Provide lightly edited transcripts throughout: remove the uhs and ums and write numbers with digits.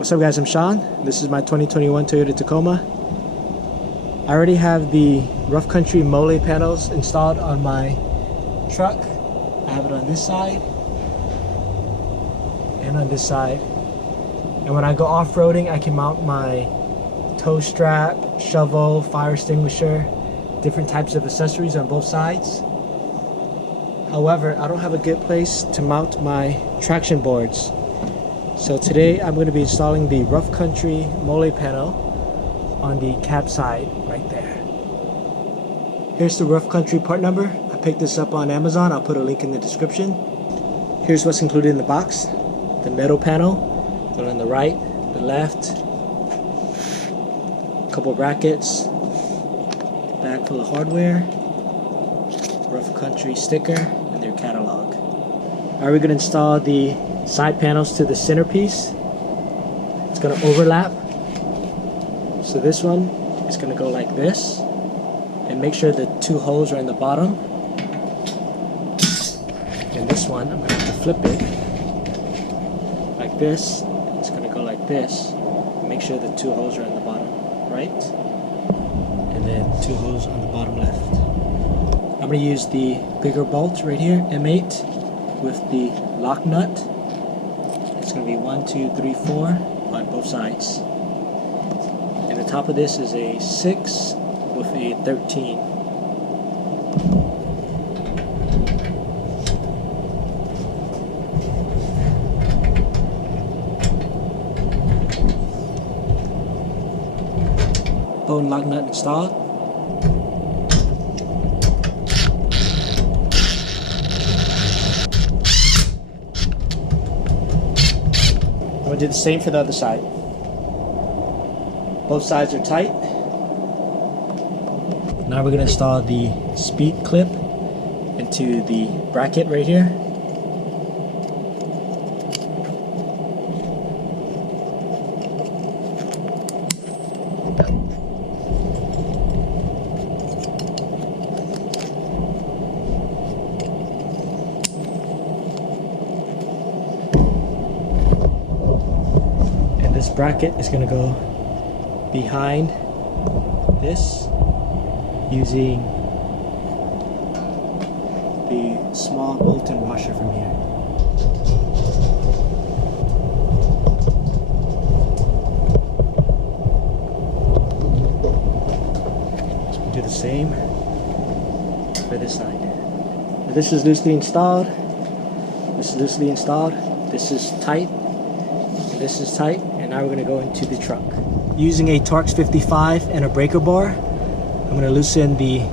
What's up guys, I'm Sean. This is my 2021 Toyota Tacoma. I already have the rough country MOLLE panels installed on my truck. I have it on this side and on this side. And when I go off-roading, I can mount my tow strap, shovel, fire extinguisher, different types of accessories on both sides. However, I don't have a good place to mount my traction boards. So today I'm going to be installing the rough country MOLLE panel on the cab side right there. Here's the rough country part number. I picked this up on Amazon. I'll put a link in the description. Here's what's included in the box. The metal panel, one on the right, the left, a couple brackets, bag full of hardware, rough country sticker, and their catalog. Are we going to install the side panels to the centerpiece? It's going to overlap. So this one is going to go like this, and make sure the two holes are in the bottom. And this one, I'm going to have to flip it like this. It's going to go like this. Make sure the two holes are in the bottom right, and then two holes on the bottom left. I'm going to use the bigger bolt right here, M8, with the lock nut. It's going to be 1, 2, 3, 4 on both sides. And the top of this is a 6 with a 13. Bone lock nut installed. I'm going to do the same for the other side. Both sides are tight. Now we're going to install the speed clip into the bracket right here. This bracket is going to go behind this using the small bolt-in washer from here. So we'll do the same for this side. Now this is loosely installed. This is loosely installed. This is tight. This is tight. And now we're going to go into the truck. Using a Torx 55 and a breaker bar, I'm going to loosen the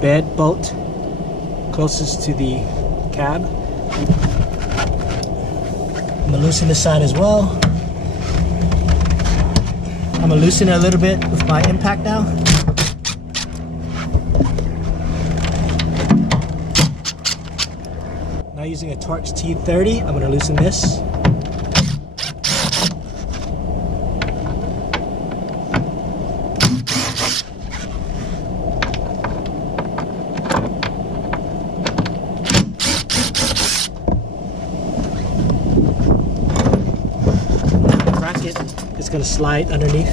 bed bolt closest to the cab. I'm going to loosen this side as well. I'm going to loosen it a little bit with my impact now. Now using a Torx T30, I'm going to loosen this. It's going to slide underneath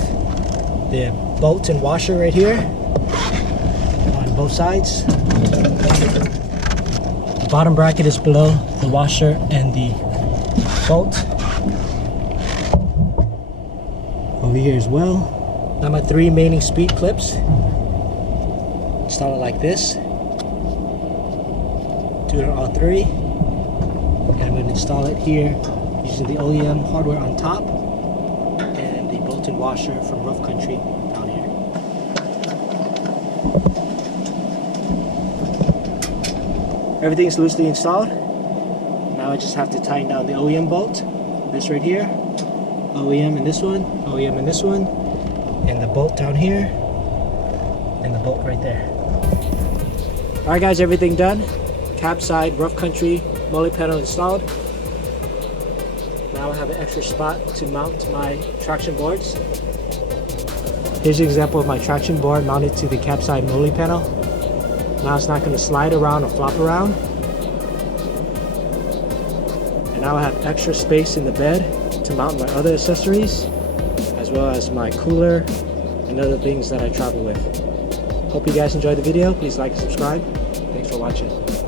the bolt and washer right here on both sides. The bottom bracket is below the washer and the bolt over here as well. Now my 3 remaining speed clips, install it like this. Do it on all 3, and I'm going to install it here using the OEM hardware on top and the bolt-in washer from Rough Country down here. Everything's loosely installed. Now I just have to tighten down the OEM bolt, this right here, OEM in this one, OEM in this one, and the bolt down here, and the bolt right there. Alright guys, everything done. Cab side Rough Country MOLLE panel installed. Now I have an extra spot to mount my traction boards. Here's an example of my traction board mounted to the cab side MOLLE panel. Now it's not going to slide around or flop around. And now I have extra space in the bed to mount my other accessories, as well as my cooler and other things that I travel with. Hope you guys enjoyed the video. Please like and subscribe. Thanks for watching.